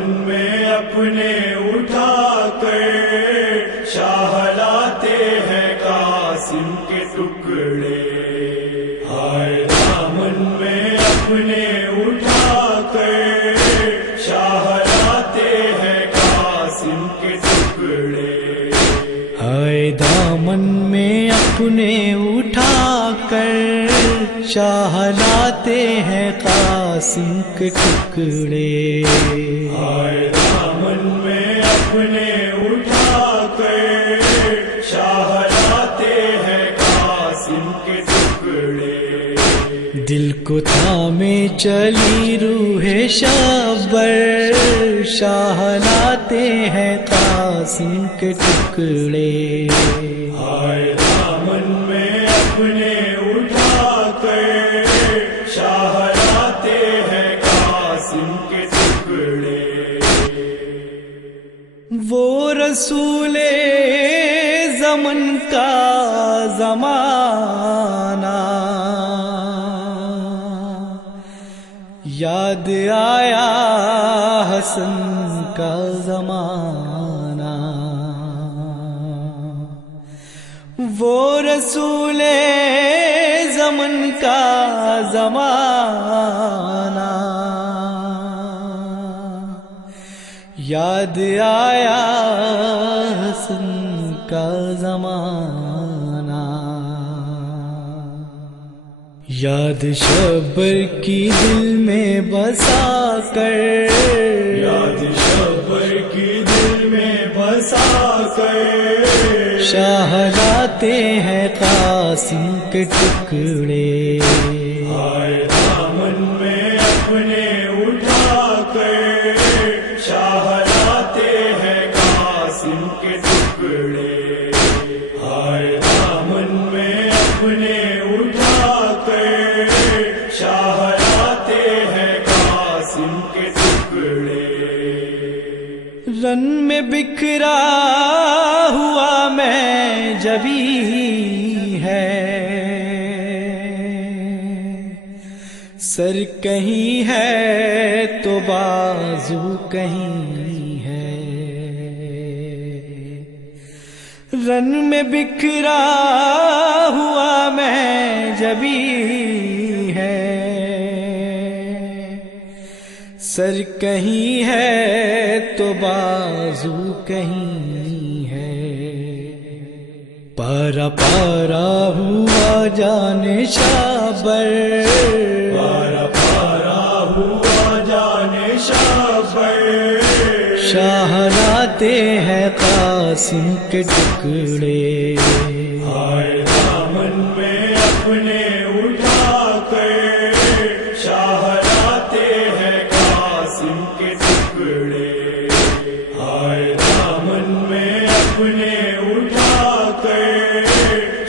دامن میں اپنے اٹھا کر شاہ لاتے ہیں قاسم کے ٹکڑے، ہائے دامن میں اپنے اٹھا کر شاہ لاتے ہیں قاسم کے ٹکڑے، ہائے دامن میں اپنے اٹھا کر شاہ لاتے ہیں قاسم کے ٹکڑے، ہائے دامن میں اپنے اٹھا کر شاہ لاتے ہیں قاسم کے ٹکڑے، دل کو تھامے چلی روح شبر شاہ لاتے ہیں قاسم کے ٹکڑے، ہائے دامن میں اپنے اٹھا کر شاہ لاتے ہیں قاسم کے ٹکڑے، وہ رسول زمن کا زمانہ یاد آیا حسن کا زمانہ، وہ رسول زمن کا زمانہ یاد آیا حسن کا زمانہ، یاد شبر کی دل میں بسا کر، یاد شبر کی دل میں بسا کر شاہ لاتے ہیں قاسم کے ٹکڑے، ہائے دامن میں اپنے اٹھا کر شاہ لاتے ہیں قاسم کے ٹکڑے، ہائے دامن میں اپنے اٹھا کر شاہ لاتے ہیں قاسم کے ٹکڑے، رن میں بکھرا ہوا میں جبھی ہے، سر کہیں ہے تو بازو کہیں ہے، رن میں بکھرا ہوا میں جبھی ہے، سر کہیں ہے تو بازو کہیں ہے، پارا پارا ہوا جان شابر، پارا پارا ہوا جان شابر شاہ لاتے ہیں قاسم کے ٹکڑے، ہائے دامن میں اپنے اٹھا کر شاہ لاتے ہیں قاسم کے ٹکڑے، ہائے دامن میں اپنے اٹھا کر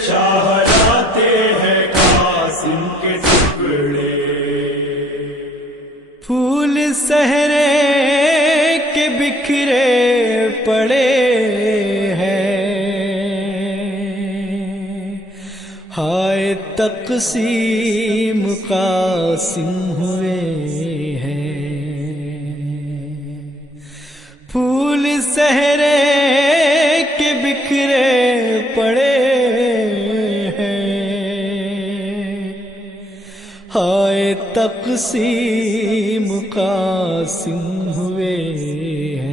شاہ لاتے ہیں قاسم کے ٹکڑے، پھول صحرے کے بکھرے پڑے ہیں، ہائے تقسیم قاسم ہوئے ہیں، پھول صحرے کے بکھرے پڑے ہیں، ہائے تقسیم قاسم ہوئے ہیں،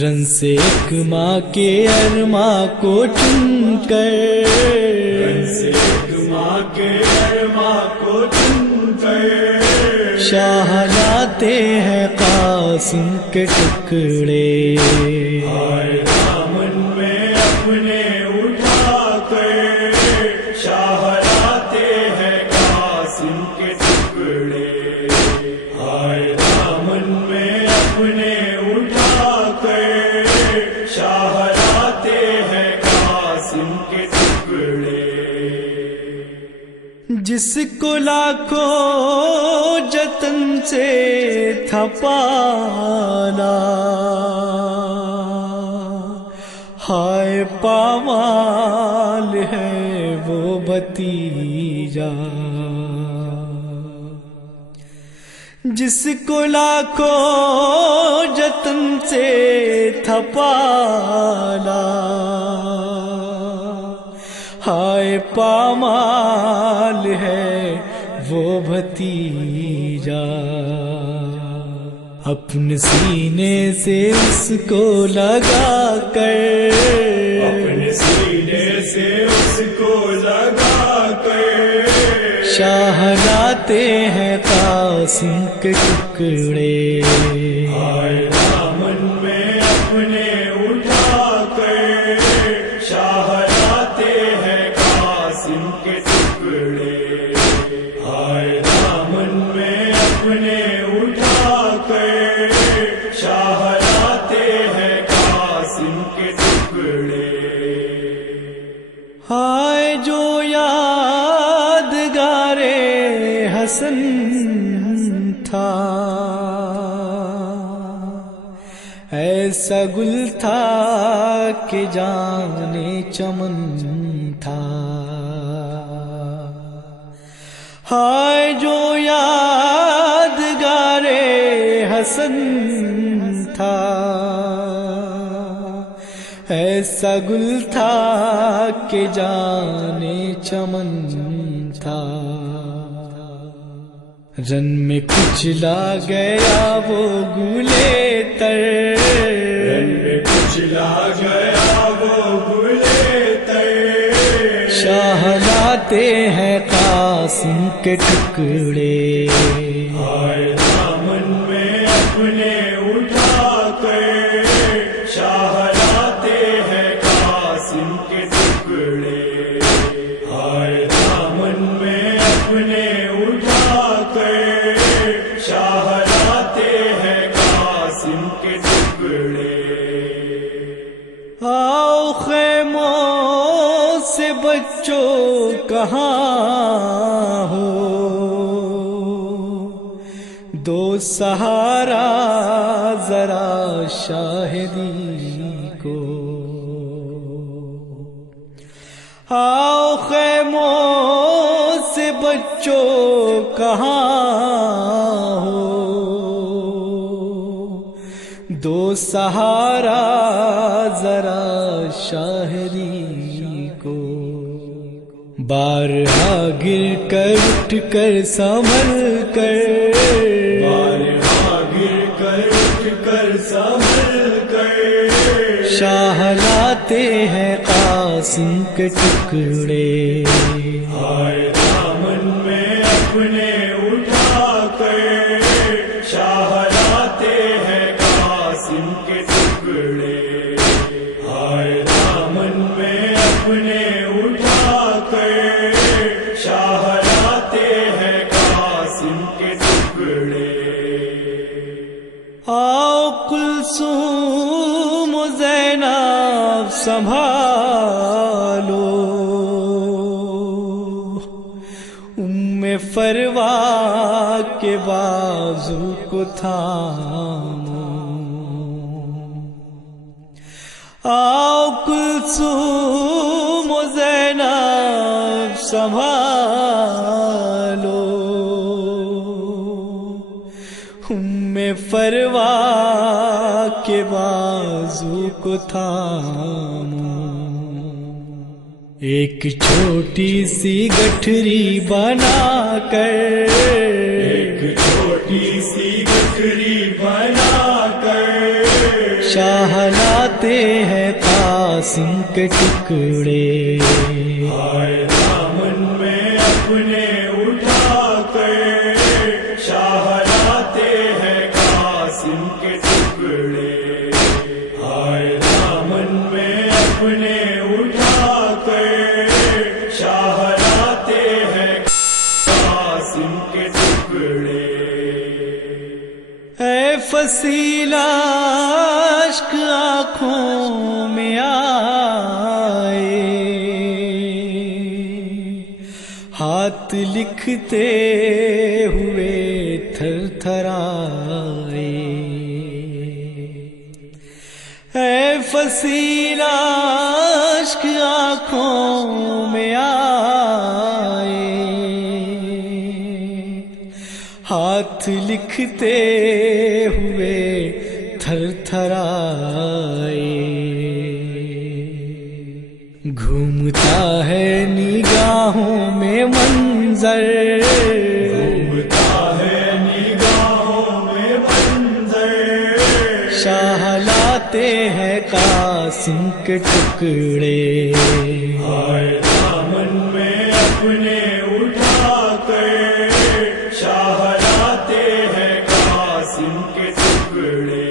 رن سے ایک ماں کے ارماں کو چن کر، رن سے ایک ماں کے ارماں کو چن کر شاہ لاتے ہیں قاسم کے ٹکڑے، ہائے دامن میں اپنے اٹھا کر شاہ لاتے ہیں قاسم کے ٹکڑے، ہائے دامن میں اپنے اٹھا کر شاہ لاتے ہیں قاسم کے ٹکڑے، جس کو لاکھوں جتن سے تھا پانا، ہائے پامال ہے وہ بھتیجا، جس کو لاکھوں جتن سے تھا پالا، ہائے پامال ہے وہ بھتیجا، اپنے سینے سے اس کو لگا کر، اپنے سینے سے اس کو لگا کر، شاہ لاتے ہیں قاسم کے ٹکڑے، ہائے دامن میں اپنے اٹھا کر، شاہ لاتے ہیں قاسم کے ٹکڑے، ہائے دامن میں اپنے اٹھا کر، شاہ لاتے ہیں قاسم کے ٹکڑے، ہائے جو حسن تھا، ایسا گل تھا کہ جانے چمن تھا، ہائے جو یادگار حسن تھا، ایسا گل تھا کہ جانے چمن تھا، رن میں کچلا گیا وہ گلے تر، رن میں کچلا گیا وہ گلے تر، شاہ لاتے ہیں قاسم کے ٹکڑے، ہائے دامن میں اپنے اٹھا کر، شاہ لاتے ہیں قاسم کے ٹکڑے، ہائے دامن میں اپنے اٹھا کر، شاہ لاتے ہیں قاسم کے ٹکڑے، آؤ خیموں سے بچوں کہاں ہو، دو سہارا ذرا شاہدی کو، آؤ خیموں سے بچوں کہاں ہو، دو سہارا ذرا شاہدی کو، بارہا گر کر اٹھ کر سنبھل کر، بارہا گر کر اٹھ کر سنبھل کر، شاہ لاتے ہیں قاسم کے ٹکڑے، ہائے دامن میں اپنے اٹھا کر، شاہ لاتے ہیں قاسم کے ٹکڑے، ہائے دامن میں اپنے اٹھا کر، شاہ لاتے ہیں قاسم کے ٹکڑے، آؤ کلثوم و زینب سنبھالو، ام فروا کے بازو کو تھامو، آؤ کلثوم و زینب سنبھالو، ام فروا کے بازو کو تھامو، ایک چھوٹی سی گٹھری بنا کر، ایک چھوٹی سی گٹھری بنا کر، شاہ لاتے ہیں قاسم کے ٹکڑے، ہائے دامن میں اپنے اٹھا کر، شاہ لاتے ہیں قاسم کے ٹکڑے، ہائے دامن میں اپنے اٹھا کر، شاہ لاتے ہیں قاسم کے ٹکڑے، اے فصیل اشک آنکھوں میں آئے، ہاتھ لکھتے ہوئے تھر تھرائے، اے فصیل اشک آنکھوں میں آئے، ہاتھ لکھتے ہوئے تھر تھرائے، گھومتا ہے نگاہوں میں منظر، گھومتا ہے نگاہوں میں منظر، شاہ لاتے ہیں قاسم کے ٹکڑے، ہائے دامن میں اپنے اٹھا کر شاہ لاتے ہیں قاسم کے ٹکڑے،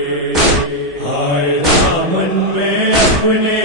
ہائے دامن میں اپنے